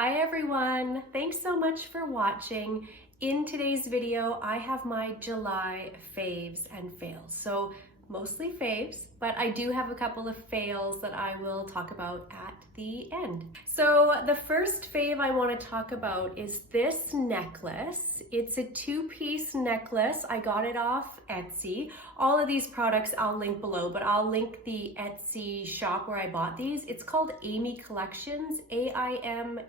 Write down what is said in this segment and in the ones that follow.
Hi everyone, thanks so much for watching. In today's video, I have my July faves and fails. So mostly faves, but I do have a couple of fails that I will talk about at the end. So the first fave I want to talk about is this necklace. It's a two-piece necklace. I got it off Etsy. All of these products I'll link below, but I'll link the Etsy shop where I bought these. It's called Aimee Collections, A-I-M-E-E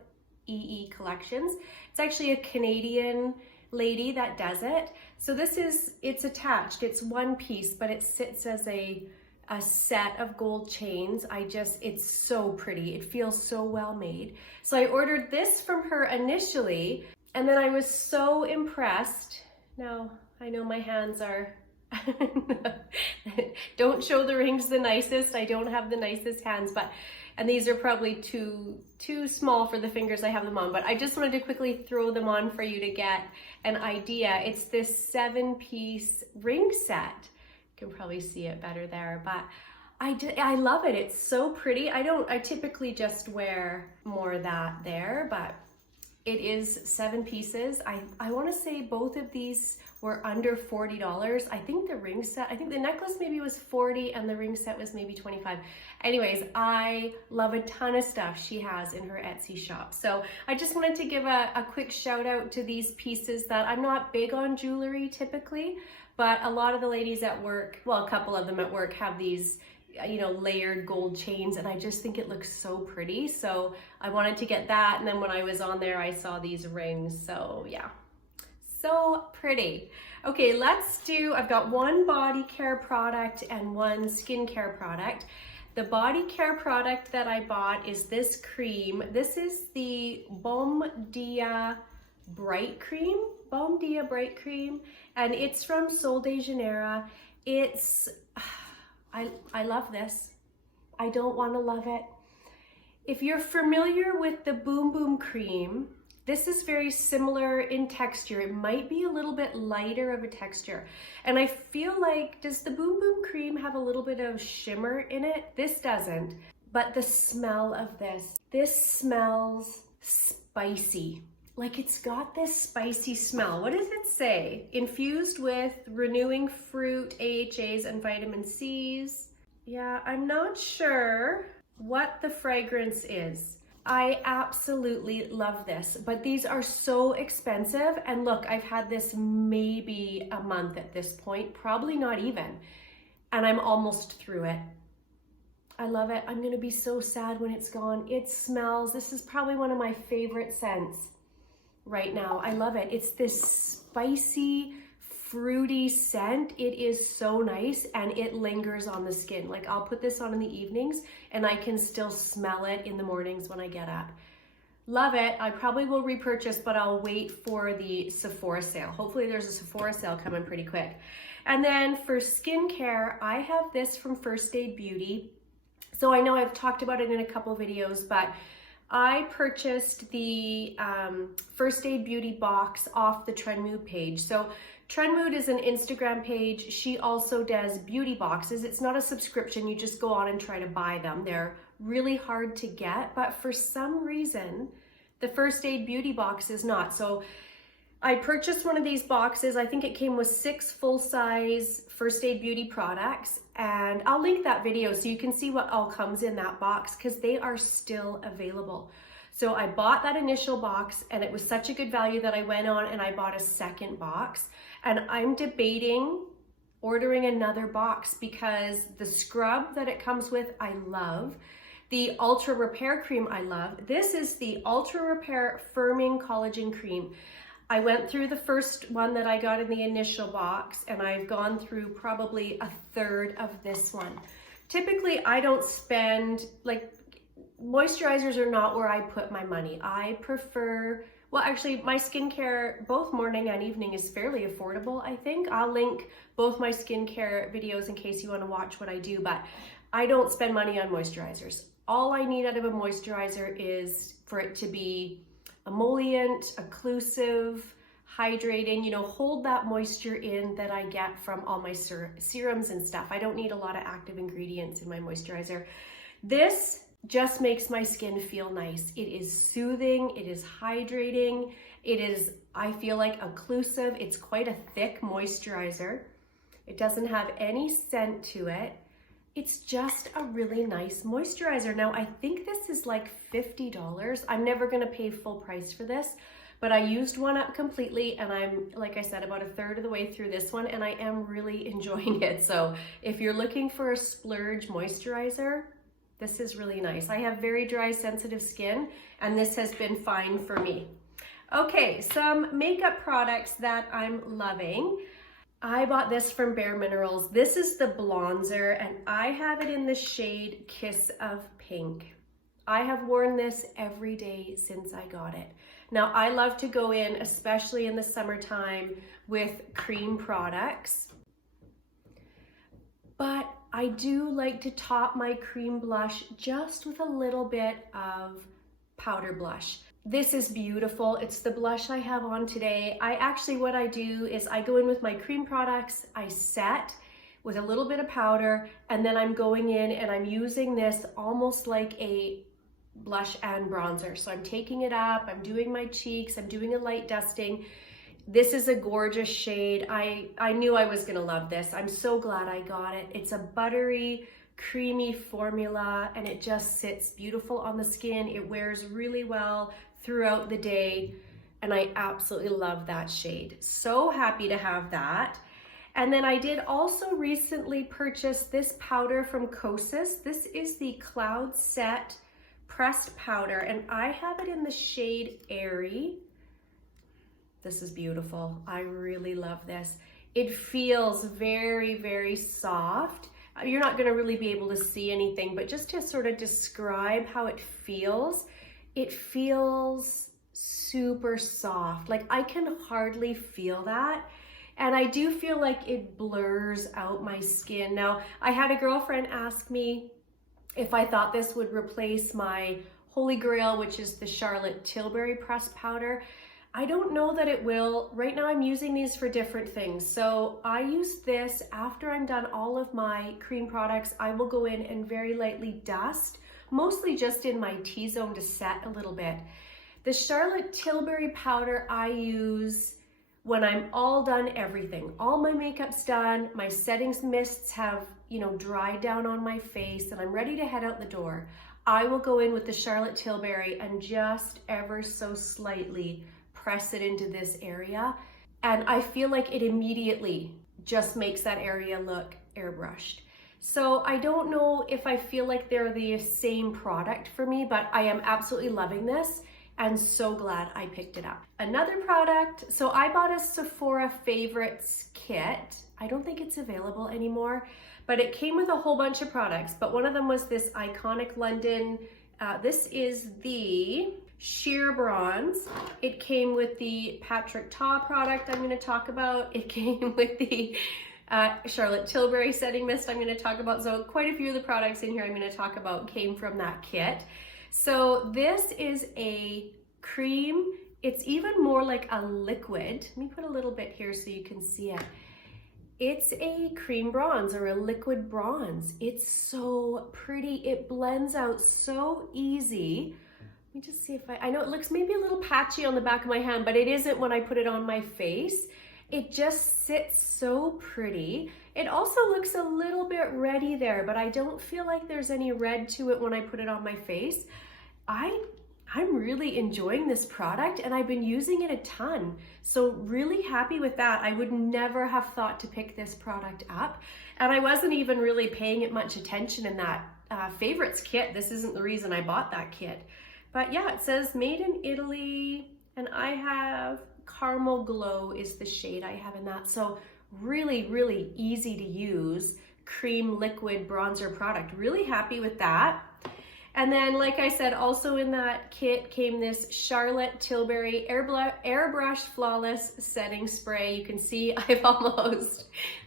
Collections. It's actually a Canadian lady that does it. So it's attached, it's one piece, but it sits as a set of gold chains. It's so pretty. It feels so well made. So I ordered this from her initially, and then I was so impressed. Now, I know my hands are, don't show the rings the nicest. I don't have the nicest hands, and these are probably too small for the fingers I have them on, but I just wanted to quickly throw them on for you to get an idea. It's this 7-piece ring set. You can probably see it better there, but I love it. It's so pretty. I typically just wear more of that there, but it is 7 pieces. I want to say both of these were under $40. I think the necklace maybe was $40 and the ring set was maybe $25. Anyways, I love a ton of stuff she has in her Etsy shop. So I just wanted to give a quick shout out to these pieces that I'm not big on jewelry typically, but a lot of the ladies at work, well, a couple of them at work have these layered gold chains, and I just think it looks so pretty. So I wanted to get that, and then when I was on there, I saw these rings. So yeah, so pretty. Okay, I've got one body care product and one skincare product. The body care product that I bought is this cream. This is the Baume Dia Bright Cream, and it's from Sol de Janeiro. I love this. I don't want to love it. If you're familiar with the Boom Boom cream, this is very similar in texture. It might be a little bit lighter of a texture. And I feel like, does the Boom Boom cream have a little bit of shimmer in it? This doesn't. But the smell of this smells spicy. Like, it's got this spicy smell. What does it say? Infused with renewing fruit, AHAs, and vitamin C's. Yeah, I'm not sure what the fragrance is. I absolutely love this, but these are so expensive. And look, I've had this maybe a month at this point, probably not even. And I'm almost through it. I love it. I'm gonna be so sad when it's gone. It smells, this is probably one of my favorite scents right now. I love it. It's this spicy, fruity scent. It is so nice, and it lingers on the skin. Like, I'll put this on in the evenings and I can still smell it in the mornings when I get up. Love it. I probably will repurchase, but I'll wait for the Sephora sale. Hopefully there's a Sephora sale coming pretty quick. And then for skincare, I have this from First Aid Beauty. So I know I've talked about it in a couple videos, but I purchased the First Aid Beauty box off the Trendmood page. So Trendmood is an Instagram page. She also does beauty boxes. It's not a subscription. You just go on and try to buy them. They're really hard to get, but for some reason, the First Aid Beauty box is not. So I purchased one of these boxes. I think it came with 6 full-size First Aid Beauty products, and I'll link that video so you can see what all comes in that box, because they are still available. So I bought that initial box, and it was such a good value that I went on and I bought a second box, and I'm debating ordering another box because the scrub that it comes with, I love. The Ultra Repair Cream, I love. This is the Ultra Repair Firming Collagen Cream. I went through the first one that I got in the initial box, and I've gone through probably a third of this one. Typically, I don't spend, like, moisturizers are not where I put my money. I prefer, well, actually, my skincare, both morning and evening, is fairly affordable, I think. I'll link both my skincare videos in case you want to watch what I do, but I don't spend money on moisturizers. All I need out of a moisturizer is for it to be emollient, occlusive, hydrating, hold that moisture in that I get from all my serums and stuff. I don't need a lot of active ingredients in my moisturizer. This just makes my skin feel nice. It is soothing, it is hydrating, it is, I feel like, occlusive. It's quite a thick moisturizer. It doesn't have any scent to it. It's just a really nice moisturizer. Now, I think this is like $50. I'm never gonna pay full price for this, but I used one up completely, and I'm, like I said, about a third of the way through this one, and I am really enjoying it. So if you're looking for a splurge moisturizer, this is really nice. I have very dry, sensitive skin, and this has been fine for me. Okay, some makeup products that I'm loving. I bought this from BareMinerals. This is the Blonzer, and I have it in the shade Kiss of Pink. I have worn this every day since I got it. Now, I love to go in, especially in the summertime, with cream products, but I do like to top my cream blush just with a little bit of powder blush. This is beautiful. It's the blush I have on today. What I do is I go in with my cream products, I set with a little bit of powder, and then I'm going in and I'm using this almost like a blush and bronzer. So I'm taking it up, I'm doing my cheeks, I'm doing a light dusting. This is a gorgeous shade. I knew I was gonna love this. I'm so glad I got it. It's a buttery, creamy formula, and it just sits beautiful on the skin. It wears really well throughout the day, and I absolutely love that shade. So happy to have that. And then I did also recently purchase this powder from Kosas. This is the Cloud Set pressed powder, and I have it in the shade Airy. This is beautiful. I really love this. It feels very, very soft. You're not gonna really be able to see anything, but just to sort of describe how it feels super soft. Like, I can hardly feel that. And I do feel like it blurs out my skin. Now, I had a girlfriend ask me if I thought this would replace my Holy Grail, which is the Charlotte Tilbury pressed powder. I don't know that it will. Right now I'm using these for different things. So I use this after I'm done all of my cream products. I will go in and very lightly dust, mostly just in my T-zone to set a little bit. The Charlotte Tilbury powder I use when I'm all done everything. All my makeup's done, my settings mists have, dried down on my face, and I'm ready to head out the door. I will go in with the Charlotte Tilbury and just ever so slightly press it into this area, and I feel like it immediately just makes that area look airbrushed. So I don't know if I feel like they're the same product for me, but I am absolutely loving this and so glad I picked it up. Another product, so I bought a Sephora Favorites kit. I don't think it's available anymore, but it came with a whole bunch of products, but one of them was this Iconic London. This is the Sheer Bronze. It came with the Patrick Ta product I'm going to talk about. It came with the Charlotte Tilbury setting mist I'm going to talk about. So quite a few of the products in here I'm going to talk about came from that kit. So this is a cream. It's even more like a liquid. Let me put a little bit here so you can see it. It's a cream bronze or a liquid bronze. It's so pretty. It blends out so easy. Let me just see if I know it looks maybe a little patchy on the back of my hand, but it isn't when I put it on my face. It just sits so pretty. It also looks a little bit reddy there, but I don't feel like there's any red to it when I put it on my face. I'm really enjoying this product, and I've been using it a ton. So really happy with that. I would never have thought to pick this product up, and I wasn't even really paying it much attention in that favorites kit. This isn't the reason I bought that kit. But yeah, it says made in Italy, and I have Caramel Glow is the shade I have in that. So really, really easy to use cream liquid bronzer product. Really happy with that. And then, like I said, also in that kit came this Charlotte Tilbury Airbrush Flawless Setting Spray. You can see I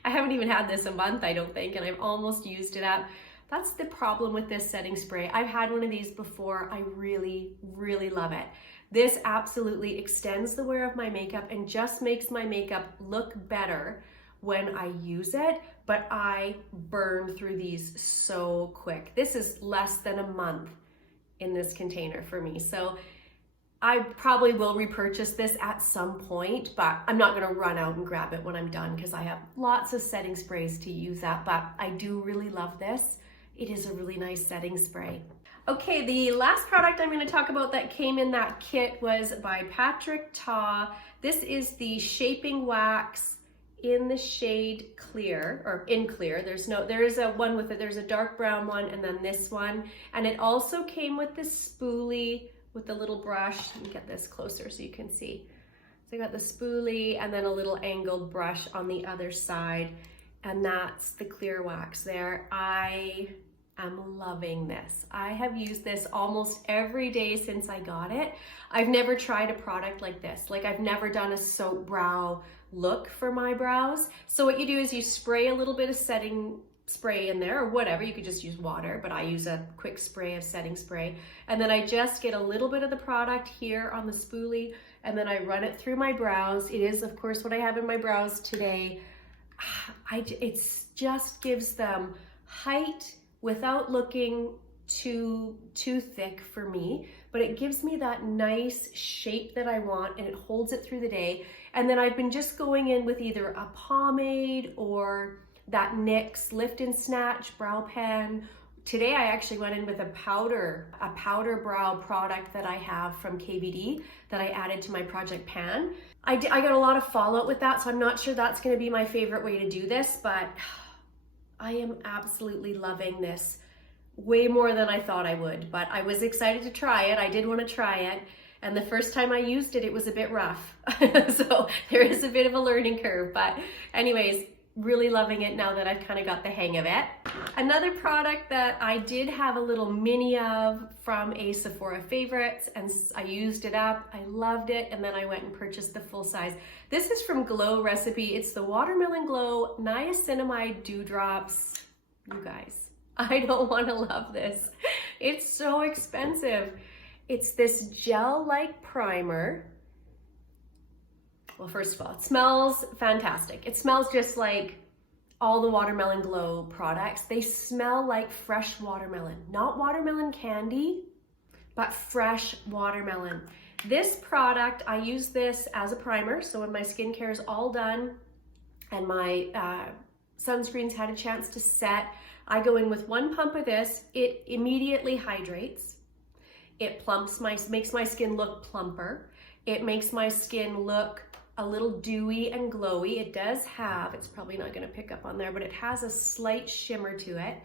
haven't even had this a month, I don't think, and I've almost used it up. That's the problem with this setting spray. I've had one of these before. I really, really love it. This absolutely extends the wear of my makeup and just makes my makeup look better when I use it, but I burn through these so quick. This is less than a month in this container for me. So I probably will repurchase this at some point, but I'm not gonna run out and grab it when I'm done because I have lots of setting sprays to use that, but I do really love this. It is a really nice setting spray. Okay, the last product I'm gonna talk about that came in that kit was by Patrick Ta. This is the shaping wax in the shade clear, or in clear. There is a one with it, there's a dark brown one and then this one. And it also came with this spoolie with the little brush. Let me get this closer so you can see. So I got the spoolie and then a little angled brush on the other side. And that's the clear wax there. I am loving this. I have used this almost every day since I got it. I've never tried a product like this. Like I've never done a soap brow look for my brows. So what you do is you spray a little bit of setting spray in there or whatever. You could just use water, but I use a quick spray of setting spray. And then I just get a little bit of the product here on the spoolie and then I run it through my brows. It is, of course, what I have in my brows today. It just gives them height without looking too thick for me, but it gives me that nice shape that I want and it holds it through the day. And then I've been just going in with either a pomade or that NYX Lift and Snatch brow pen. Today I actually went in with a powder brow product that I have from KVD that I added to my project pan. I got a lot of fallout with that, so I'm not sure that's gonna be my favorite way to do this, but I am absolutely loving this way more than I thought I would, but I was excited to try it. I did want to try it. And the first time I used it, it was a bit rough. So there is a bit of a learning curve, but anyways, really loving it now that I've kind of got the hang of it. Another product that I did have a little mini of from a Sephora Favorites and I used it up. I loved it. And then I went and purchased the full size. This is from Glow Recipe. It's the Watermelon Glow Niacinamide Dewdrops. You guys, I don't want to love this. It's so expensive. It's this gel-like primer. Well, first of all, it smells fantastic. It smells just like all the Watermelon Glow products. They smell like fresh watermelon, not watermelon candy, but fresh watermelon. This product, I use this as a primer. So when my skincare is all done and my sunscreens had a chance to set, I go in with one pump of this. It immediately hydrates. It makes my skin look plumper. It makes my skin look a little dewy and glowy. It does have, it's probably not gonna pick up on there, but it has a slight shimmer to it.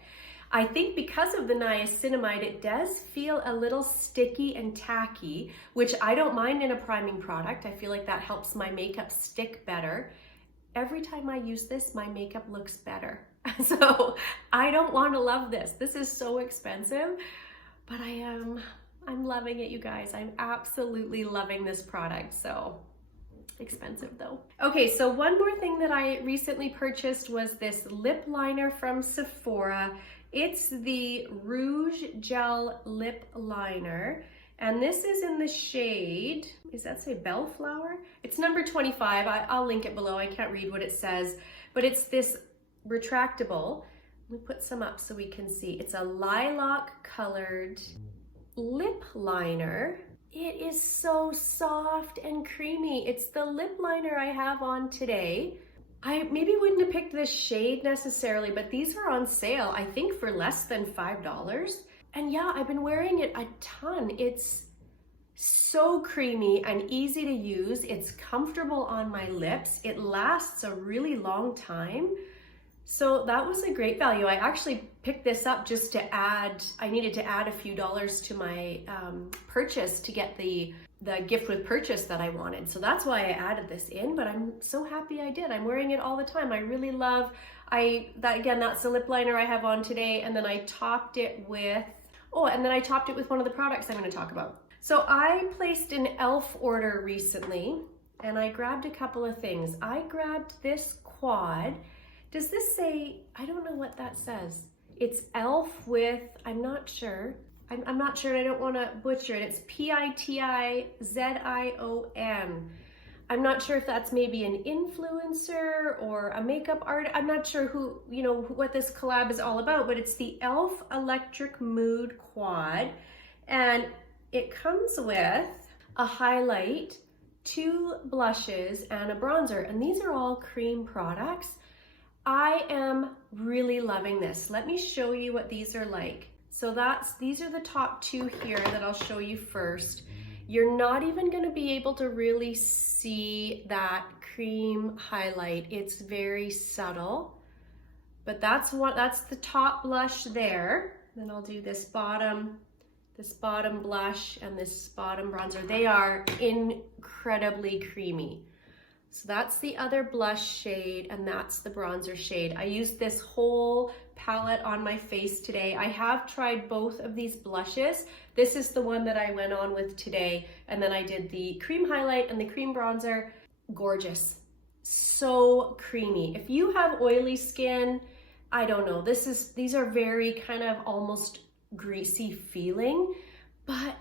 I think because of the niacinamide, it does feel a little sticky and tacky, which I don't mind in a priming product. I feel like that helps my makeup stick better. Every time I use this, my makeup looks better. So I don't want to love this. This is so expensive, but I'm loving it, you guys. I'm absolutely loving this product. So expensive though. Okay, so one more thing that I recently purchased was this lip liner from Sephora. It's the Rouge Gel Lip Liner. And this is in the shade, does that say Bellflower? It's number 25. I'll link it below. I can't read what it says, but it's this retractable. Let me put some up so we can see. It's a lilac colored lip liner. It is so soft and creamy. It's the lip liner I have on today. I maybe wouldn't have picked this shade necessarily, but these are on sale, I think for less than $5. And yeah, I've been wearing it a ton. It's so creamy and easy to use. It's comfortable on my lips. It lasts a really long time. So that was a great value. I actually picked this up just to add, I needed to add a few dollars to my purchase to get the gift with purchase that I wanted. So that's why I added this in, but I'm so happy I did. I'm wearing it all the time. I really love, that's the lip liner I have on today. And then I topped it with, one of the products I'm gonna talk about. So I placed an e.l.f. order recently and I grabbed a couple of things. I grabbed this quad. Does this say, I don't know what that says. It's e.l.f. with, I'm not sure. I'm not sure, and I don't want to butcher it. It's P-I-T-I-Z-I-O-N. I'm not sure if that's maybe an influencer or a makeup artist. I'm not sure who, what this collab is all about, but it's the e.l.f. Electric Mood Quad. And it comes with a highlight, 2 blushes, and a bronzer. And these are all cream products. I am really loving this. Let me show you what these are like. So these are the top 2 here that I'll show you first. You're not even gonna be able to really see that cream highlight. It's very subtle, but that's the top blush there. Then I'll do this bottom blush and this bottom bronzer. They are incredibly creamy. So that's the other blush shade, and that's the bronzer shade. I used this whole palette on my face today. I have tried both of these blushes. This is the one that I went on with today, and then I did the cream highlight and the cream bronzer. Gorgeous, so creamy. If you have oily skin, I don't know, these are very kind of almost greasy feeling, but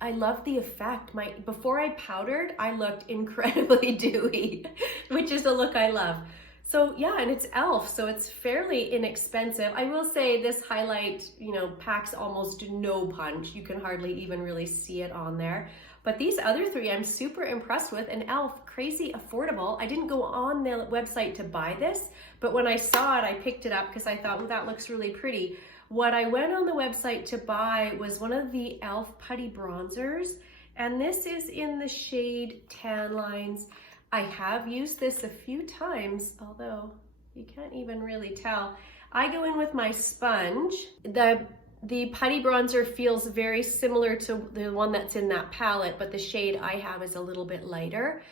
I love the effect. Before I powdered, I looked incredibly dewy, which is a look I love. So yeah, and it's e.l.f., so it's fairly inexpensive. I will say this highlight, you know, packs almost no punch. You can hardly even really see it on there. But these other 3 I'm super impressed with, and e.l.f., crazy affordable. I didn't go on the website to buy this, but when I saw it, I picked it up because I thought, well, that looks really pretty. What I went on the website to buy was one of the e.l.f. putty bronzers, and this is in the shade Tan Lines. I have used this a few times, although you can't even really tell. I go in with my sponge. The putty bronzer feels very similar to the one that's in that palette, but the shade I have is a little bit lighter.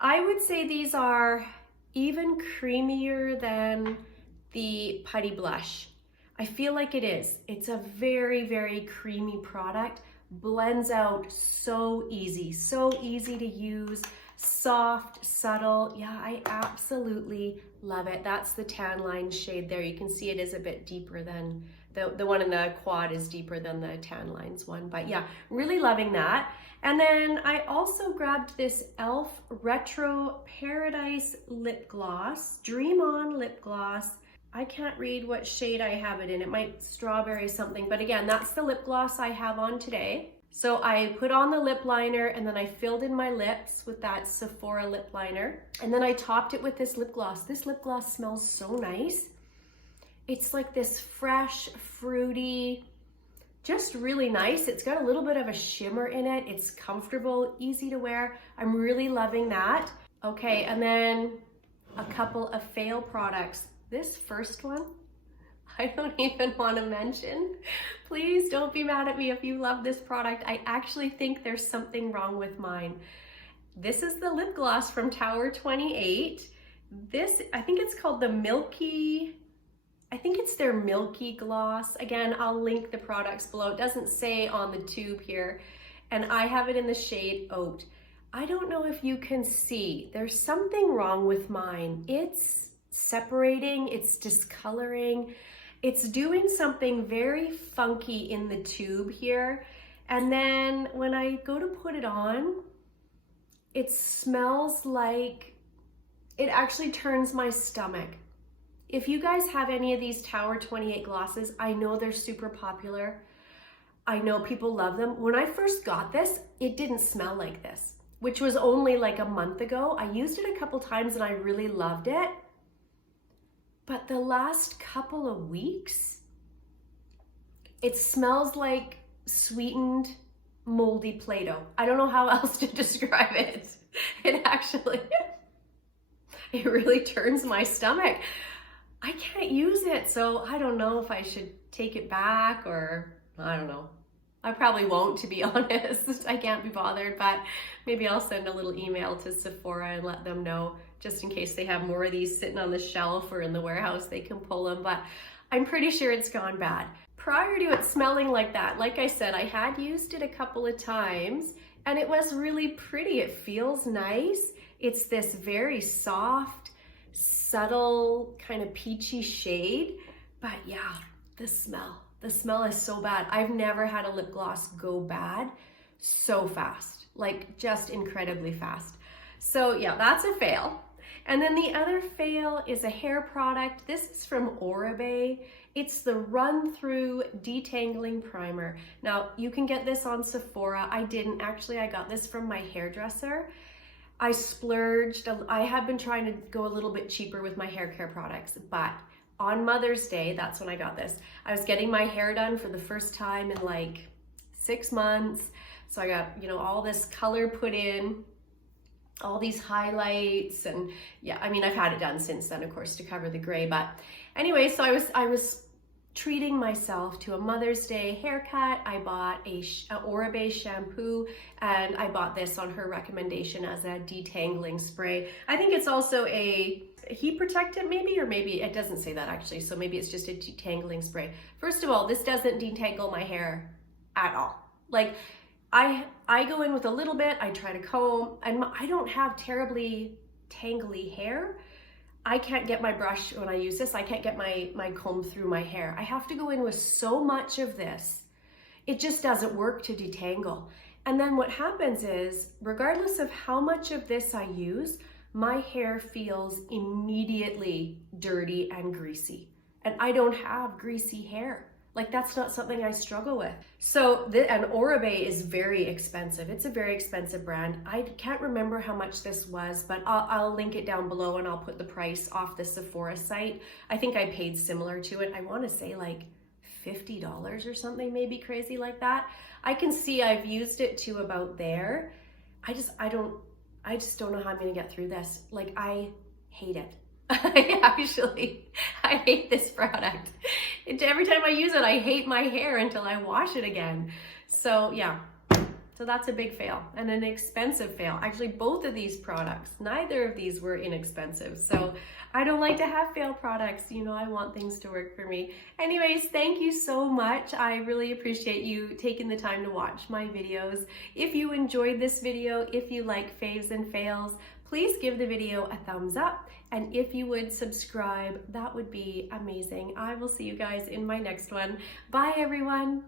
I would say these are even creamier than the putty blush. I feel like it is. It's a very, very creamy product. Blends out so easy to use, soft, subtle. Yeah, I absolutely love it. That's the Tan Line shade there. You can see it is a bit deeper than the one in the quad is deeper than the Tan Lines one, but yeah, really loving that. And then I also grabbed this e.l.f. Retro Paradise Lip Gloss, Dream On Lip Gloss. I can't read what shade I have it in. It might strawberry something, but again, that's the lip gloss I have on today. So I put on the lip liner, and then I filled in my lips with that Sephora lip liner. And then I topped it with this lip gloss. This lip gloss smells so nice. It's like this fresh, fruity, just really nice. It's got a little bit of a shimmer in it. It's comfortable, easy to wear. I'm really loving that. Okay, and then a couple of fail products. This first one, I don't even want to mention. Please don't be mad at me if you love this product. I actually think there's something wrong with mine. This is the lip gloss from Tower 28. This, I think it's called the Milky, I think it's their Milky Gloss. Again, I'll link the products below. It doesn't say on the tube here. And I have it in the shade Oat. I don't know if you can see. There's something wrong with mine. It's separating, it's discoloring, it's doing something very funky in the tube here. And then when I go to put it on, it smells like, it actually turns my stomach. If you guys have any of these Tower 28 glosses, I know they're super popular. I know people love them. When I first got this, it didn't smell like this, which was only like a month ago. I used it a couple times and I really loved it. But the last couple of weeks, it smells like sweetened, moldy Play-Doh. I don't know how else to describe it. It actually, it really turns my stomach. I can't use it, so I don't know if I should take it back or I don't know. I probably won't, to be honest. I can't be bothered, but maybe I'll send a little email to Sephora and let them know, just in case they have more of these sitting on the shelf or in the warehouse, they can pull them, but I'm pretty sure it's gone bad. Prior to it smelling like that, like I said, I had used it a couple of times and it was really pretty. It feels nice. It's this very soft, subtle, kind of peachy shade, but yeah, the smell is so bad. I've never had a lip gloss go bad so fast, like just incredibly fast. So yeah, that's a fail. And then the other fail is a hair product. This is from Oribe, It's the Run Through Detangling Primer. Now, you can get this on Sephora. I didn't actually, I got this from my hairdresser. I splurged. I have been trying to go a little bit cheaper with my hair care products, but on Mother's Day, that's when I got this. I was getting my hair done for the first time in like 6 months. So I got, you know, all this color put in, all these highlights, and yeah, I mean, I've had it done since then, of course, to cover the gray. But anyway, so I was treating myself to a Mother's Day haircut. I bought a Oribe shampoo, and I bought this on her recommendation as a detangling spray. I think it's also a heat protectant maybe, or maybe it doesn't say that actually, so maybe it's just a detangling spray. First of all, this doesn't detangle my hair at all. Like, I go in with a little bit, I try to comb, and I don't have terribly tangly hair. I can't get my brush when I use this. I can't get my comb through my hair. I have to go in with so much of this. It just doesn't work to detangle. And then what happens is, regardless of how much of this I use, my hair feels immediately dirty and greasy. And I don't have greasy hair. Like, that's not something I struggle with. So, and Oribe is very expensive. It's a very expensive brand. I can't remember how much this was, but I'll link it down below, and I'll put the price off the Sephora site. I think I paid similar to it. I want to say like $50 or something, maybe crazy like that. I can see I've used it to about there. I just don't know how I'm gonna get through this. Like, I hate it. I hate this product. Every time I use it, I hate my hair until I wash it again. So yeah, so that's a big fail, and an expensive fail. Actually, both of these products, neither of these were inexpensive. So I don't like to have fail products. You know, I want things to work for me. Anyways, thank you so much. I really appreciate you taking the time to watch my videos. If you enjoyed this video, if you like faves and fails, please give the video a thumbs up. And if you would subscribe, that would be amazing. I will see you guys in my next one. Bye, everyone.